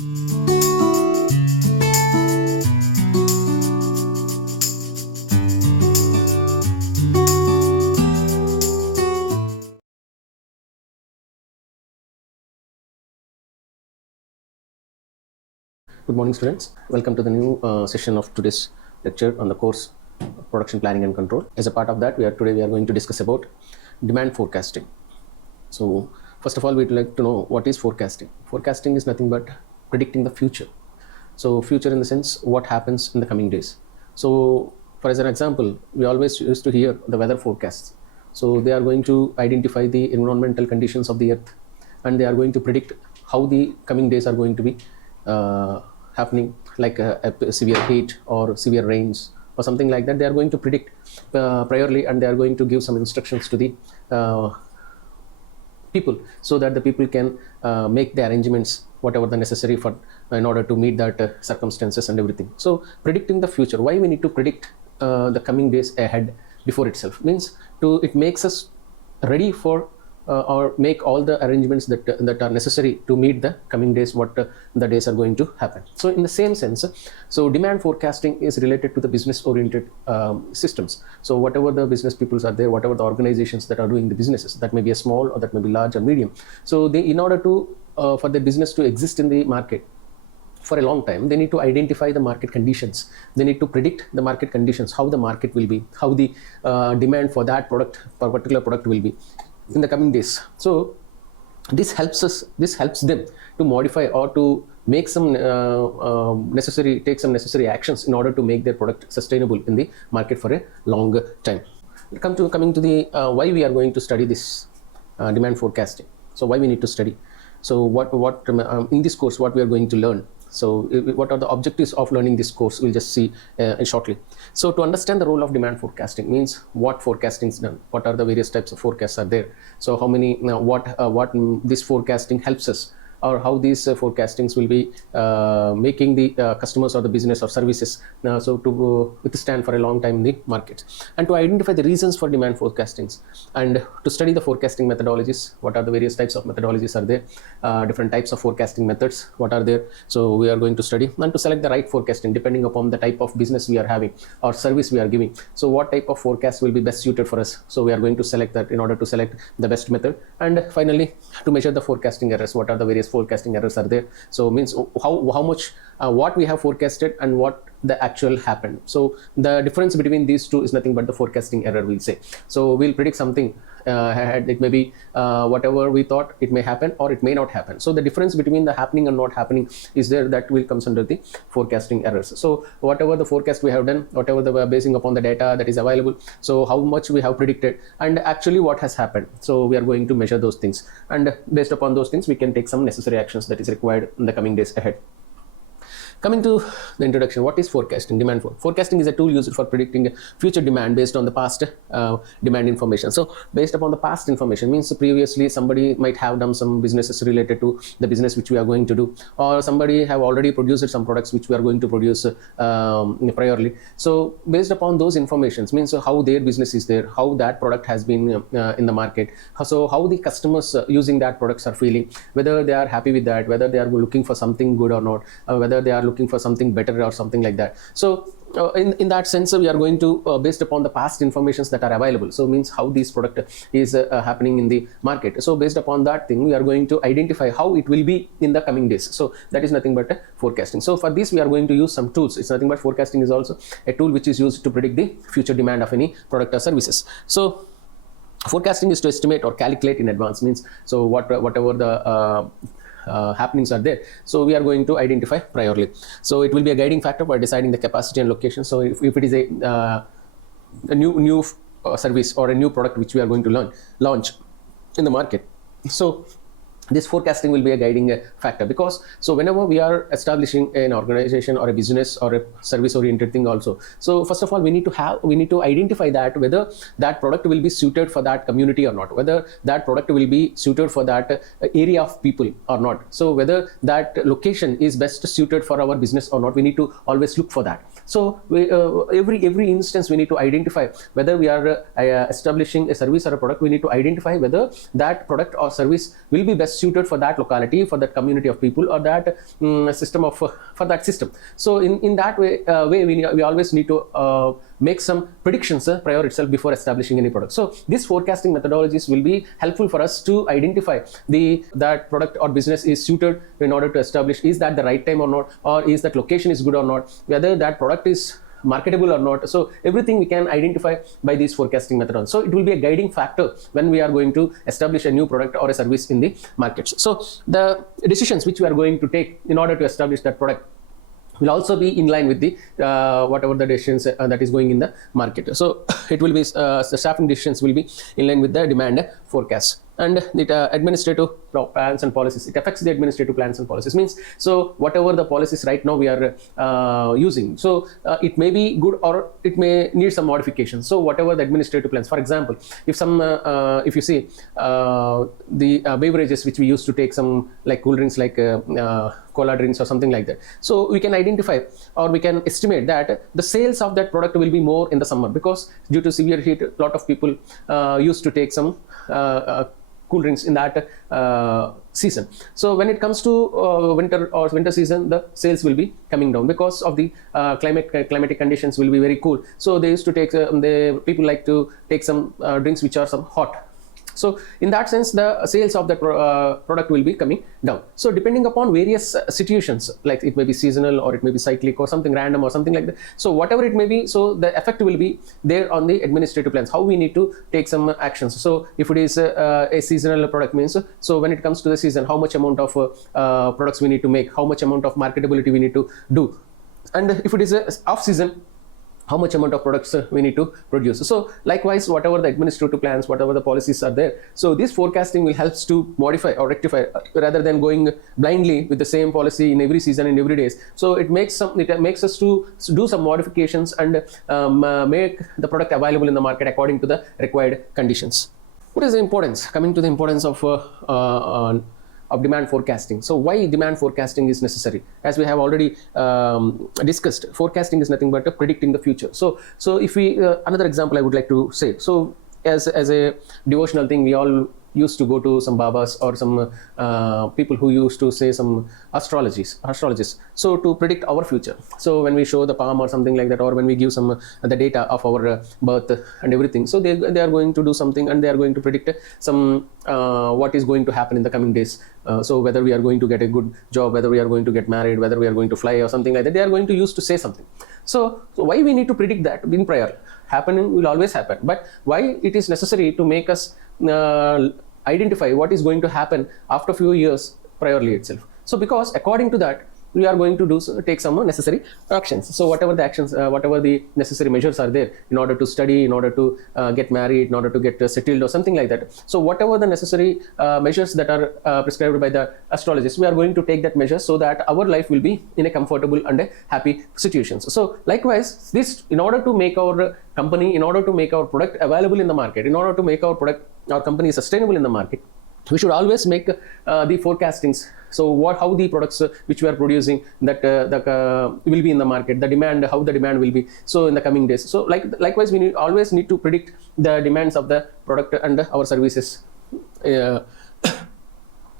Good morning, students. Welcome to the new session of today's lecture on the course Production Planning and Control. As a part of that, today we are going to discuss about demand forecasting. So, first of all, we'd like to know what is forecasting. Forecasting is nothing but predicting the future. So, future in the sense what happens in the coming days. So, for as an example, we always used to hear the weather forecasts. So, they are going to identify the environmental conditions of the earth, and they are going to predict how the coming days are going to be happening, like a severe heat or severe rains or something like that. They are going to predict priorly, and they are going to give some instructions to the people, so that the people can make the arrangements whatever the necessary for in order to meet that circumstances and everything. So predicting the future, why we need to predict the coming days ahead before itself, means it makes us ready for or make all the arrangements that are necessary to meet the coming days, what the days are going to happen. So in the same sense, so demand forecasting is related to the business oriented systems. So whatever the business peoples are there, whatever the organizations that are doing the businesses, that may be a small or that may be large or medium, so they, in order to for the business to exist in the market for a long time, they need to identify the market conditions. They need to predict the market conditions, how the market will be, how the demand for that product, for particular product, will be in the coming days. So this helps them to modify or to make some take some necessary actions in order to make their product sustainable in the market for a longer time. Coming to the why we are going to study this demand forecasting. So why we need to study. So what in this course, what we are going to learn. So what are the objectives of learning this course, we'll just see shortly. So to understand the role of demand forecasting, means what forecasting is done, what are the various types of forecasts are there, so how many what this forecasting helps us, or how these forecastings will be making the customers or the business or services so to withstand for a long time in the market, and to identify the reasons for demand forecastings, and to study the forecasting methodologies. What are the various types of methodologies are there, different types of forecasting methods, what are there, so we are going to study, and to select the right forecasting depending upon the type of business we are having or service we are giving. So what type of forecast will be best suited for us, so we are going to select that in order to select the best method. And finally, to measure the forecasting errors, what are the various forecasting errors are there, so means how much what we have forecasted and what the actual happened. So the difference between these two is nothing but the forecasting error, we'll say. So we'll predict something ahead, it may be whatever we thought it may happen or it may not happen. So the difference between the happening and not happening is there, that will comes under the forecasting errors. So whatever the forecast we have done, whatever the basing upon the data that is available, so how much we have predicted and actually what has happened, so we are going to measure those things, and based upon those things we can take some necessary actions that is required in the coming days ahead. Coming to the introduction, what is forecasting? Demand forecasting is a tool used for predicting future demand based on the past demand information. So based upon the past information, means previously somebody might have done some businesses related to the business which we are going to do, or somebody have already produced some products which we are going to produce priorly. So based upon those informations, means how their business is there, how that product has been in the market, so how the customers using that products are feeling, whether they are happy with that, whether they are looking for something good or not, whether they are looking for something better or something like that. So in that sense, we are going to based upon the past informations that are available, so means how this product is happening in the market. So based upon that thing, we are going to identify how it will be in the coming days. So that is nothing but forecasting. So for this we are going to use some tools. It's nothing but forecasting is also a tool which is used to predict the future demand of any product or services. So forecasting is to estimate or calculate in advance, means so whatever the happenings are there, so we are going to identify priorly. So it will be a guiding factor for deciding the capacity and location. So if it is a new service or a new product which we are going to launch in the market, so this forecasting will be a guiding factor, because so whenever we are establishing an organization or a business or a service oriented thing also, so first of all we need to identify that whether that product will be suited for that community or not, whether that product will be suited for that area of people or not, so whether that location is best suited for our business or not. We need to always look for that. So every instance we need to identify whether we are establishing a service or a product. We need to identify whether that product or service will be best suited for that locality, for that community of people, or that system of for that system. So in that way, we always need to make some predictions prior itself before establishing any product. So these forecasting methodologies will be helpful for us to identify that product or business is suited in order to establish, is that the right time or not, or is that location is good or not, whether that product is marketable or not. So everything we can identify by these forecasting methods. So it will be a guiding factor when we are going to establish a new product or a service in the markets. So the decisions which we are going to take in order to establish that product will also be in line with the whatever the decisions that is going in the market. So it will be the staffing decisions will be in line with the demand forecast. And the administrative plans and policies, it affects the administrative plans and policies. Means, so whatever the policies right now we are using, so it may be good or it may need some modifications. So whatever the administrative plans, for example, if you see the beverages which we used to take, some like cool drinks, like cola drinks or something like that, so we can identify or we can estimate that the sales of that product will be more in the summer, because due to severe heat, a lot of people used to take some cool drinks in that season. So when it comes to winter season, the sales will be coming down because of the climatic conditions will be very cool. So they used to take people like to take some drinks which are some hot. So in that sense, the sales of that product will be coming down. So depending upon various situations, like it may be seasonal or it may be cyclic or something random or something like that. So whatever it may be, so the effect will be there on the administrative plans, how we need to take some actions. So if it is a seasonal product, means, so when it comes to the season, how much amount of products we need to make, how much amount of marketability we need to do. And if it is a off season, how much amount of products we need to produce. So likewise, whatever the administrative plans, whatever the policies are there, so this forecasting will help to modify or rectify rather than going blindly with the same policy in every season and every days. So it makes us to do some modifications and make the product available in the market according to the required conditions. What is the importance? Coming to the importance of demand forecasting. So why demand forecasting is necessary? As we have already discussed, forecasting is nothing but predicting the future. So if we another example I would like to say. So as a devotional thing, we all used to go to some babas or some people who used to say some astrologists, so to predict our future. So when we show the palm or something like that, or when we give some the data of our birth and everything, so they are going to do something and they are going to predict some what is going to happen in the coming days. So whether we are going to get a good job, whether we are going to get married, whether we are going to fly or something like that, they are going to use to say something. So why we need to predict that in prior? Happening will always happen, but why it is necessary to make us identify what is going to happen after few years priorly itself. So because according to that, we are going to take some necessary actions. So whatever the actions, whatever the necessary measures are there in order to study, in order to get married, in order to get settled or something like that. So whatever the necessary measures that are prescribed by the astrologists, we are going to take that measure so that our life will be in a comfortable and a happy situations. So likewise, this in order to make our company, in order to make our product available in the market, in order to make our company sustainable in the market, we should always make the forecastings. So how the products which we are producing that will be in the market, the demand, how the demand will be so in the coming days. So likewise, we always need to predict the demands of the product and our services.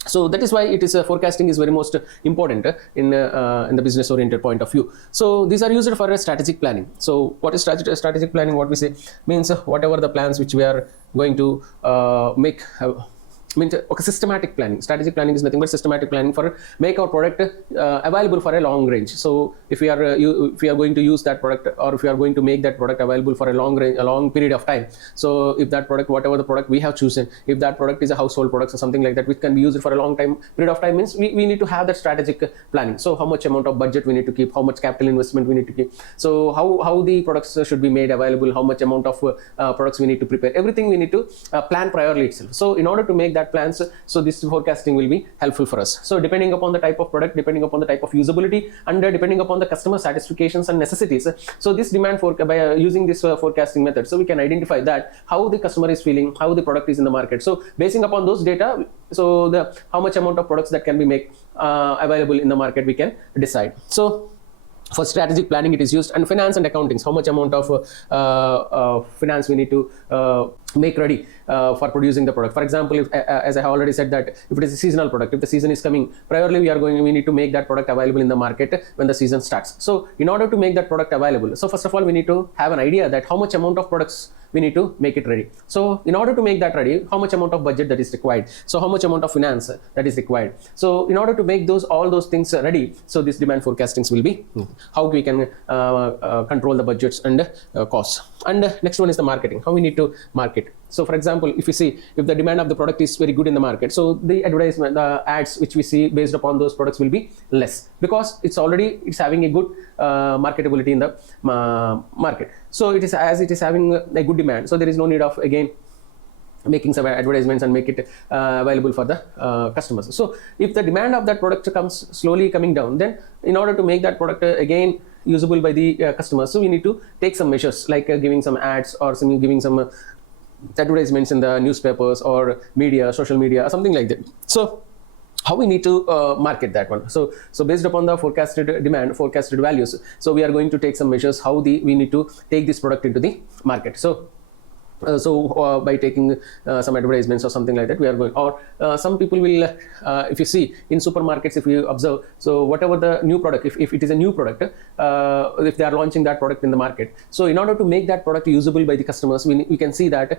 So that is why it is forecasting is very most important in the business oriented point of view. So these are used for strategic planning. So what is strategic planning? What we say means whatever the plans which we are going to make. Okay, systematic planning. Strategic planning is nothing but systematic planning for make our product available for a long range. So if we are going to use that product, or if we are going to make that product available for a long period of time. So if that product, whatever the product we have chosen, if that product is a household product or something like that, which can be used for a long period of time, means we need to have that strategic planning. So how much amount of budget we need to keep, how much capital investment we need to keep. So how the products should be made available, how much amount of products we need to prepare. Everything we need to plan priorly itself. So in order to make that plans, so this forecasting will be helpful for us. So depending upon the type of product, depending upon the type of usability, and depending upon the customer satisfactions and necessities, so this demand by using this forecasting method, so we can identify that how the customer is feeling, how the product is in the market. So basing upon those data, so how much amount of products that can be made available in the market, we can decide. So For strategic planning it is used, and finance and accounting, how much amount of finance we need to make ready for producing the product. For example, if, as I have already said, that if it is a seasonal product, if the season is coming, priorly we need to make that product available in the market when the season starts. So in order to make that product available, so first of all we need to have an idea that how much amount of products we need to make it ready. So in order to make that ready, how much amount of budget that is required, so how much amount of finance that is required. So in order to make all those things ready, so this demand forecastings will be how we can control the budgets and costs. And next one is the marketing, how we need to market. So for example, if you see, if the demand of the product is very good in the market, so the advertisement, the ads which we see based upon those products will be less, because it's having a good marketability in the market. So it is having a good demand, so there is no need of again making some advertisements and make it available for the customers. So if the demand of that product comes slowly coming down, then in order to make that product again usable by the customers, so we need to take some measures, like giving some ads or giving some advertisements in the newspapers or media, social media, or something like that. So how we need to market that one. So based upon the forecasted demand, forecasted values, so we are going to take some measures how we need to take this product into the market. So by taking some advertisements or something like that, we are going, or some people will, if you see in supermarkets, if you observe, so whatever the new product, if it is a new product, if they are launching that product in the market, so in order to make that product usable by the customers, we can see that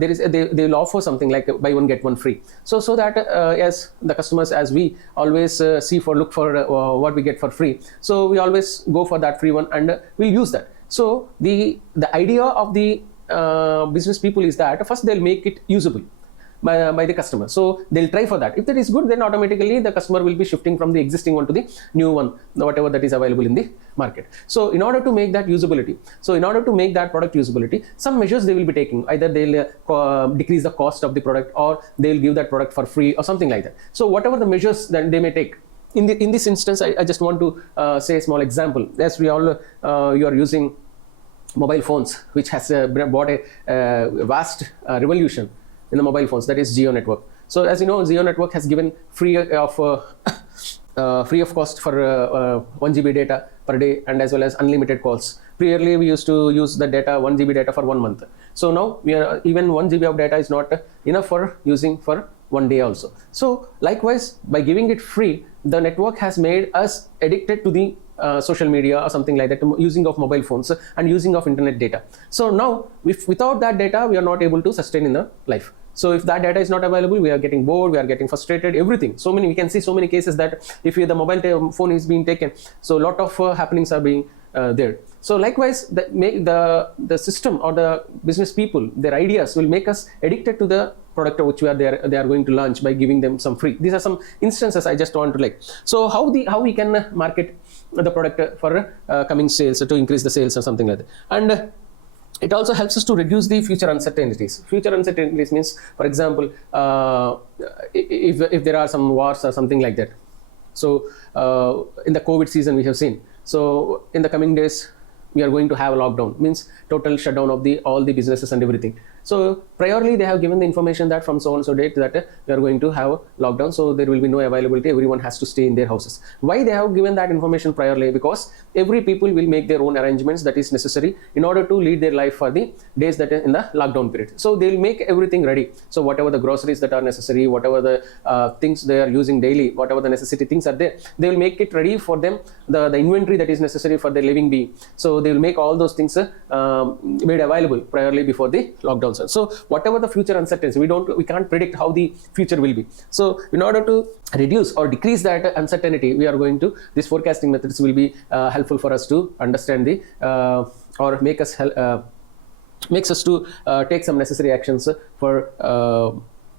they will offer something like buy one get one free. So that as the customers, as we always look for what we get for free, so we always go for that free one and we'll use that. So the idea of the business people is that first they'll make it usable by the customer, so they'll try for that. If that is good, then automatically the customer will be shifting from the existing one to the new one, whatever that is available in the market. So in order to make that usability, so in order to make that product usability, some measures they will be taking. Either they'll decrease the cost of the product, or they'll give that product for free, or something like that. So whatever the measures that they may take. In this instance, I just want to say a small example. As we all you are using mobile phones, which has brought a vast revolution in the mobile phones, that is Geo network. So as you know, Geo network has given free of cost for 1 GB data per day, and as well as unlimited calls. Previously we used to use the data 1 GB data for 1 month. So now even 1 GB of data is not enough for using for 1 day also. So likewise, by giving it free, the network has made us addicted to the social media or something like that, using of mobile phones and using of internet data. So now without that data, we are not able to sustain in the life. So if that data is not available, we are getting bored, we are getting frustrated, everything. We can see so many cases that if the mobile phone is being taken, so a lot of happenings are being there. So likewise, the system or the business people, their ideas will make us addicted to the product which they are going to launch by giving them some free. These are some instances I just want to So how we can market the product for coming sales, to increase the sales or something like that. And it also helps us to reduce the future uncertainties. Future uncertainties means, for example, if there are some wars or something like that. So in the COVID season we have seen. So in the coming days, we are going to have a lockdown, means total shutdown of all the businesses and everything. So priorly they have given the information that from so and so date that we are going to have lockdown, so there will be no availability, everyone has to stay in their houses. Why they have given that information priorly? Because every people will make their own arrangements that is necessary in order to lead their life for the days that are in the lockdown period. So they will make everything ready. So whatever the groceries that are necessary, whatever the things they are using daily, whatever the necessity things are there, they will make it ready for them, the inventory that is necessary for their living being. So they will make all those things made available priorly before the lockdown. So whatever the future uncertainty, we can't predict how the future will be. So in order to reduce or decrease that uncertainty, we are going to, this forecasting methods will be helpful for us to understand or makes us to take some necessary actions for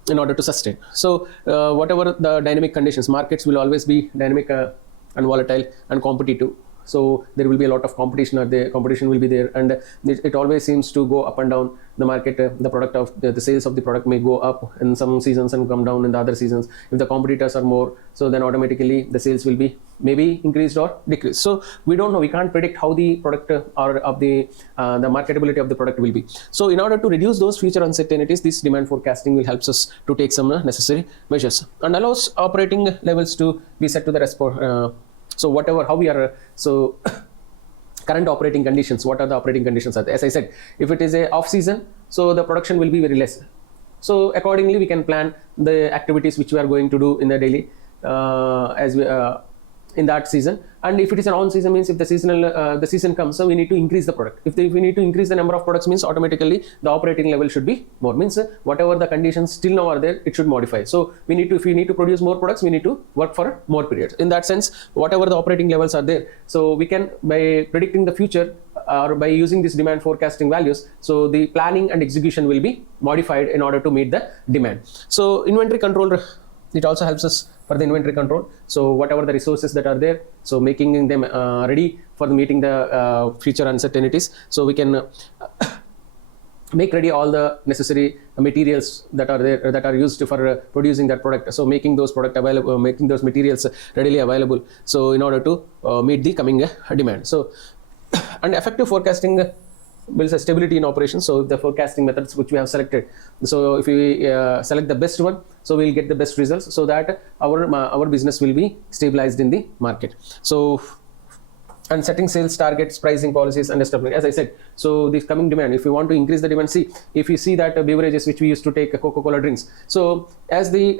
in order to sustain. So whatever the dynamic conditions, markets will always be dynamic and volatile and competitive. So there will be a lot of competition, competition will be there, and it always seems to go up and down. The market, the product of the sales of the product may go up in some seasons and come down in the other seasons. If the competitors are more, so then automatically the sales will be maybe increased or decreased. So we don't know, we can't predict how the product or of the marketability of the product will be. So in order to reduce those future uncertainties, this demand forecasting will help us to take some necessary measures and allows operating levels to be set to the So whatever, how we are, so current operating conditions, what are the operating conditions are there? As I said, if it is a off season, so the production will be very less. So accordingly, we can plan the activities which we are going to do in the daily as we in that season. And if it is an on season, means if the season comes, so we need to increase the product. If we need to increase the number of products, means automatically the operating level should be more, means whatever the conditions still now are there, it should modify. So we need to, if we need to produce more products, we need to work for more periods. In that sense, whatever the operating levels are there, so we can, by predicting the future or by using this demand forecasting values, so the planning and execution will be modified in order to meet the demand. So inventory control, it also helps us for the inventory control. So whatever the resources that are there, so making them ready for meeting the future uncertainties. So we can make ready all the necessary materials that are there, that are used for producing that product. So making those product available, making those materials readily available, so in order to meet the coming demand. So and effective forecasting builds a stability in operations. So the forecasting methods which we have selected, so if we select the best one, so we'll get the best results, so that our business will be stabilized in the market. So and setting sales targets, pricing policies, and establishing, as I said, so this coming demand, if we want to increase the demand, see, if you see that beverages which we used to take, Coca-Cola drinks, so as the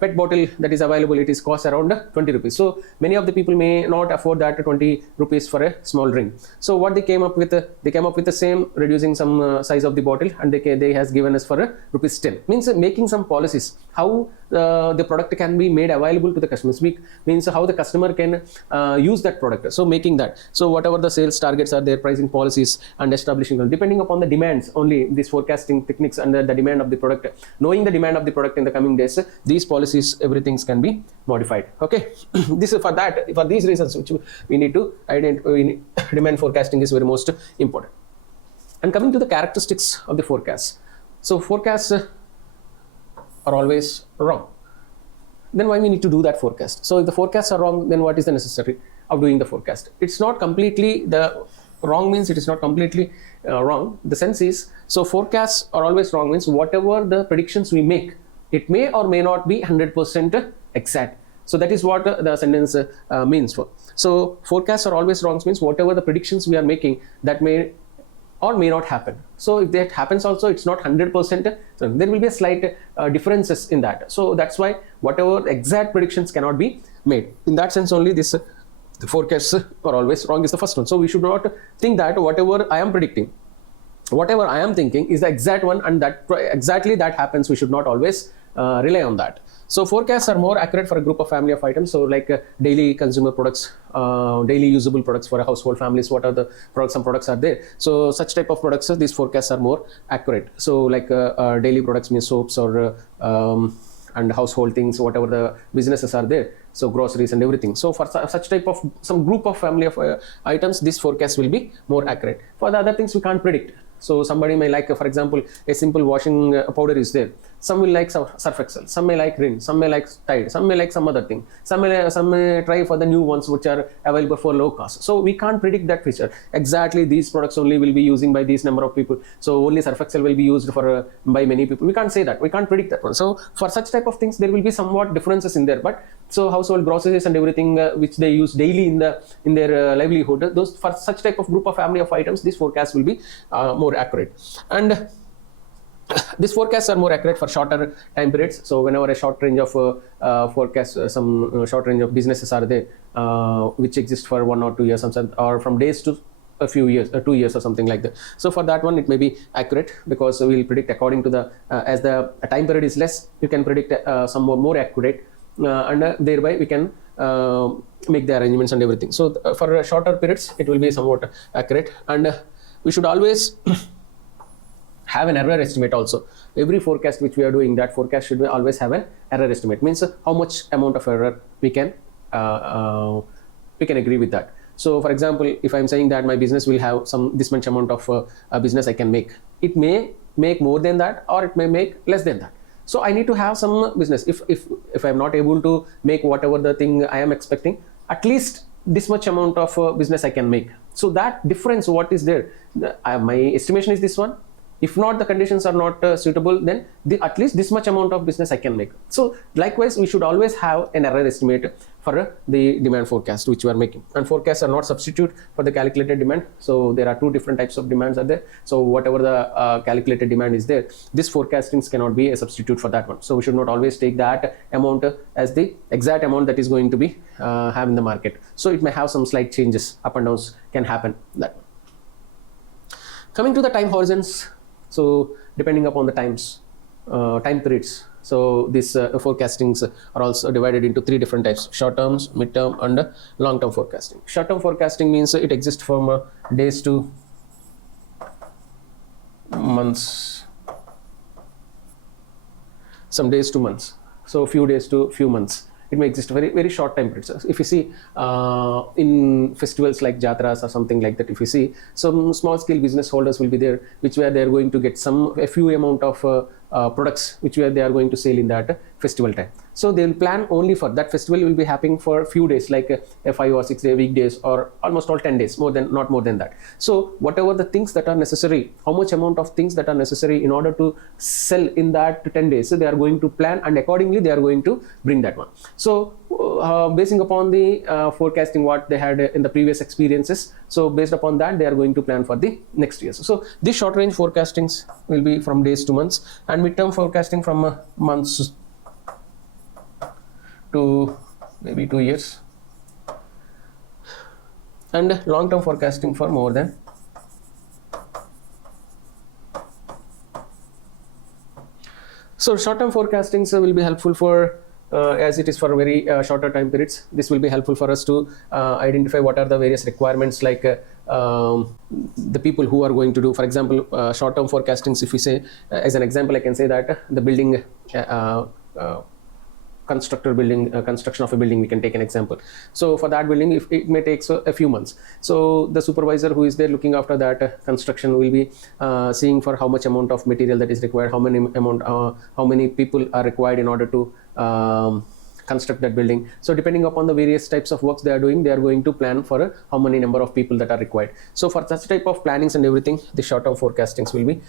PET bottle that is available, it is cost around 20 rupees. So many of the people may not afford that 20 rupees for a small drink. So what they came up with, they came up with the same, reducing some size of the bottle, and they has given us for rupees 10. Means making some policies how the product can be made available to the customers, means how the customer can use that product. So making that, so whatever the sales targets are there, pricing policies, and establishing them depending upon the demands only, these forecasting techniques and the demand of the product, knowing the demand of the product in the coming days, these policies, everything can be modified. Okay. This is for these reasons which we need to identify. Demand forecasting is very most important. And coming to the characteristics of the forecast, so forecasts are always wrong. Then why we need to do that forecast? So if the forecasts are wrong, then what is the necessity of doing the forecast? It's not completely the wrong, means it is not completely wrong. The sense is, so forecasts are always wrong means whatever the predictions we make, it may or may not be 100% exact. So that is what the sentence means for. So forecasts are always wrong means whatever the predictions we are making, that may or may not happen. So if that happens also, it's not 100%, so there will be a slight differences in that. So that's why whatever exact predictions cannot be made. In that sense only, this the forecasts are always wrong is the first one. So we should not think that whatever I am predicting, whatever I am thinking is the exact one, and that exactly that happens. We should not always rely on that. So forecasts are more accurate for a group of family of items. So like daily consumer products, daily usable products for a household families. What are the products? Some products are there. So such type of products, these forecasts are more accurate. So like daily products means soaps or and household things, whatever the businesses are there. So groceries and everything. So for such type of some group of family of items, this forecast will be more accurate. For the other things, we can't predict. So somebody may like, for example, a simple washing powder is there. Some will like Surf Excel, some may like Rin, some may like Tide, some may like some other thing. Some may try for the new ones which are available for low cost. So we can't predict that feature. Exactly these products only will be using by these number of people. So only Surf Excel will be used for by many people. We can't say that. We can't predict that one. So for such type of things, there will be somewhat differences in there. But so household groceries and everything which they use daily in their livelihood, those for such type of group of family of items, this forecast will be more accurate. And these forecasts are more accurate for shorter time periods. So whenever a short range of forecast, some short range of businesses are there, which exist for 1 or 2 years, or from days to a few years, 2 years or something like that. So for that one, it may be accurate because we will predict according to the as the time period is less, you can predict some more accurate, and thereby we can make the arrangements and everything. So for shorter periods, it will be somewhat accurate, and we should always have an error estimate also. Every forecast which we are doing, that forecast should always have an error estimate. Means how much amount of error we can agree with that. So for example, if I'm saying that my business will have this much amount of business I can make, it may make more than that or it may make less than that. So I need to have some business. If I'm not able to make whatever the thing I am expecting, at least this much amount of business I can make. So that difference, what is there? My estimation is this one. If not, the conditions are not suitable, then at least this much amount of business I can make. So likewise, we should always have an error estimate for the demand forecast which we are making. And forecasts are not substitute for the calculated demand. So there are two different types of demands are there. So whatever the calculated demand is there, this forecastings cannot be a substitute for that one. So we should not always take that amount as the exact amount that is going to be have in the market. So it may have some slight changes, up and downs can happen. That one. Coming to the time horizons, so depending upon the time periods, so these forecastings are also divided into three different types: short terms, mid term, and long term forecasting. Short term forecasting means it exists from days to months, some days to months, so few days to few months. It may exist very short time periods. If you see in festivals like jatras or something like that, if you see some small scale business holders will be there, which where they are going to get a few amount of products which where they are going to sell in that festival time. So they will plan only for that festival will be happening for a few days, like a 5 or 6 day weekdays, or almost all 10 days, not more than that. So whatever the things that are necessary, how much amount of things that are necessary in order to sell in that 10 days, so they are going to plan, and accordingly they are going to bring that one. So basing upon the forecasting what they had in the previous experiences, so based upon that they are going to plan for the next years. So this short range forecastings will be from days to months, and mid-term forecasting from months to maybe 2 years, and long-term forecasting for more than . So short-term forecastings will be helpful for as it is for very shorter time periods. This will be helpful for us to identify what are the various requirements, like the people who are going to do, for example, short-term forecastings. If we say as an example, I can say that the building construction of a building, we can take an example. So for that building, if it may take a few months, so the supervisor who is there looking after that construction will be seeing for how much amount of material that is required, how many people are required in order to construct that building. So depending upon the various types of works they are doing, they are going to plan for how many number of people that are required. So for such type of plannings and everything, the short-term forecastings will be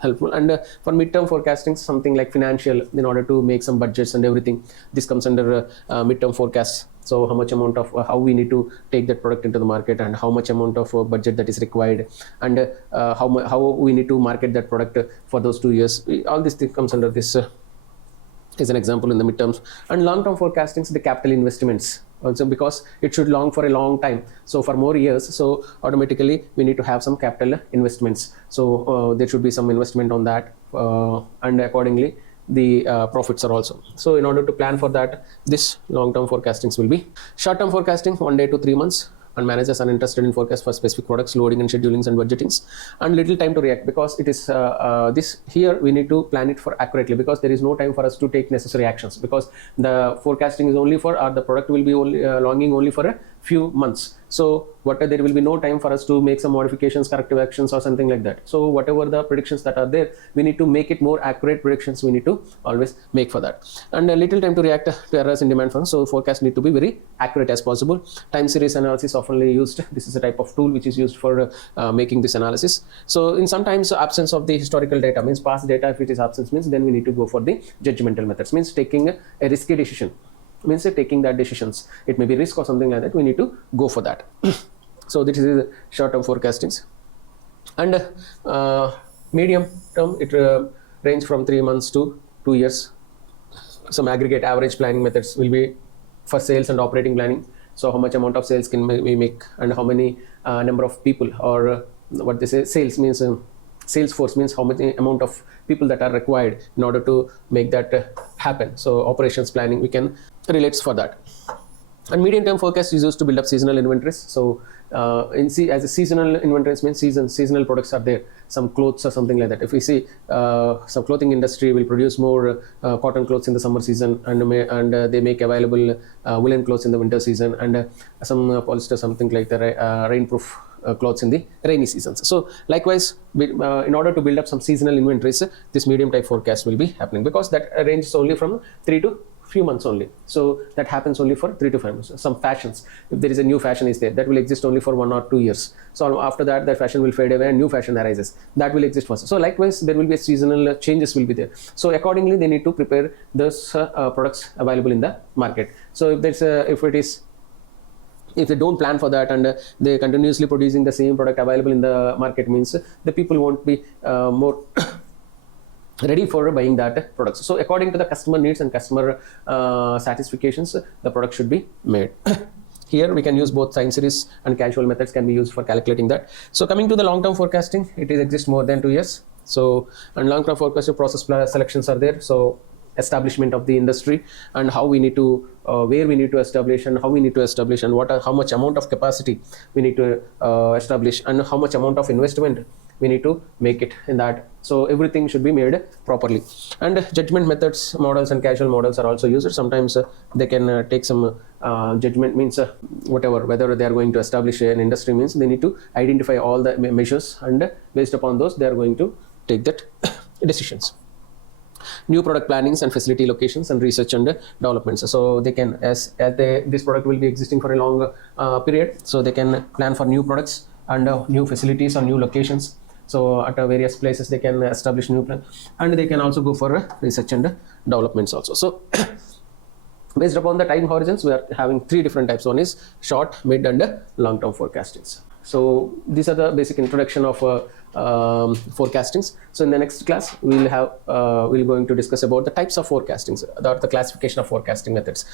helpful. And for mid-term forecasting, something like financial, in order to make some budgets and everything, this comes under mid-term forecasts. So how much amount of how we need to take that product into the market, and how much amount of budget that is required, and how we need to market that product for those 2 years. All this thing comes under this is an example in the midterms. And long-term forecasting, the capital investments also, because it should long for a long time, so for more years, so automatically we need to have some capital investments. So there should be some investment on that, and accordingly the profits are also. So in order to plan for that, this long-term forecastings will be. Short-term forecasting, 1 day to 3 months, and managers are interested in forecast for specific products, loading and schedulings and budgetings, and little time to react, because it is this here we need to plan it for accurately, because there is no time for us to take necessary actions, because the forecasting is only for the product will be only longing only for a few months. So there will be no time for us to make some modifications, corrective actions or something like that. So whatever the predictions that are there, we need to make it more accurate predictions, we need to always make for that. And a little time to react to errors in demand funds, so forecast need to be very accurate as possible. Time series analysis oftenly used. This is a type of tool which is used for making this analysis. So in sometimes absence of the historical data, means past data, if it is absence, means then we need to go for the judgmental methods, means taking a risky decision, means taking that decisions, it may be risk or something like that, we need to go for that. So this is short-term forecastings. And medium term, it range from 3 months to 2 years. Some aggregate average planning methods will be for sales and operating planning. So how much amount of sales can we make, and how many number of people, or what they say, sales means sales force, means how much amount of people that are required in order to make that happen. So operations planning we can relate for that. And medium term forecast is used to build up seasonal inventories. So as a seasonal inventories means seasonal products are there, some clothes or something like that. If we see some clothing industry will produce more cotton clothes in the summer season, and they make available woolen clothes in the winter season, and some polyester, something like the rainproof clothes in the rainy seasons. So likewise, in order to build up some seasonal inventories, this medium type forecast will be happening, because that range is only from 3 to few months only. So that happens only for 3 to 5 months. Some fashions, if there is a new fashion is there, that will exist only for 1 or 2 years. So after that, that fashion will fade away and new fashion arises. That will exist first. So likewise, there will be a seasonal changes will be there. So accordingly, they need to prepare those products available in the market. So if there's if they don't plan for that, and they continuously producing the same product available in the market, means the people won't be more ready for buying that products. So according to the customer needs and customer satisfactions, the product should be made. Here we can use both time series and casual methods can be used for calculating that. So coming to the long-term forecasting, it exists more than 2 years. So, and long-term forecasting process selections are there. So establishment of the industry and how we need to where we need to establish and how we need to establish, and how much amount of capacity we need to establish, and how much amount of investment we need to make it in that. So everything should be made properly. And judgment methods, models and casual models are also used. Sometimes they can take some judgment, means whatever, whether they are going to establish an industry, means they need to identify all the measures, and based upon those they are going to take that decisions. New product plannings and facility locations and research and developments. So they can, as this product will be existing for a long period, so they can plan for new products and new facilities or new locations. So at various places they can establish new plan, and they can also go for research and developments also. So based upon the time horizons, we are having 3 different types. One is short, mid and long-term forecastings. So these are the basic introduction of forecastings. So in the next class, we'll going to discuss about the types of forecastings, the classification of forecasting methods.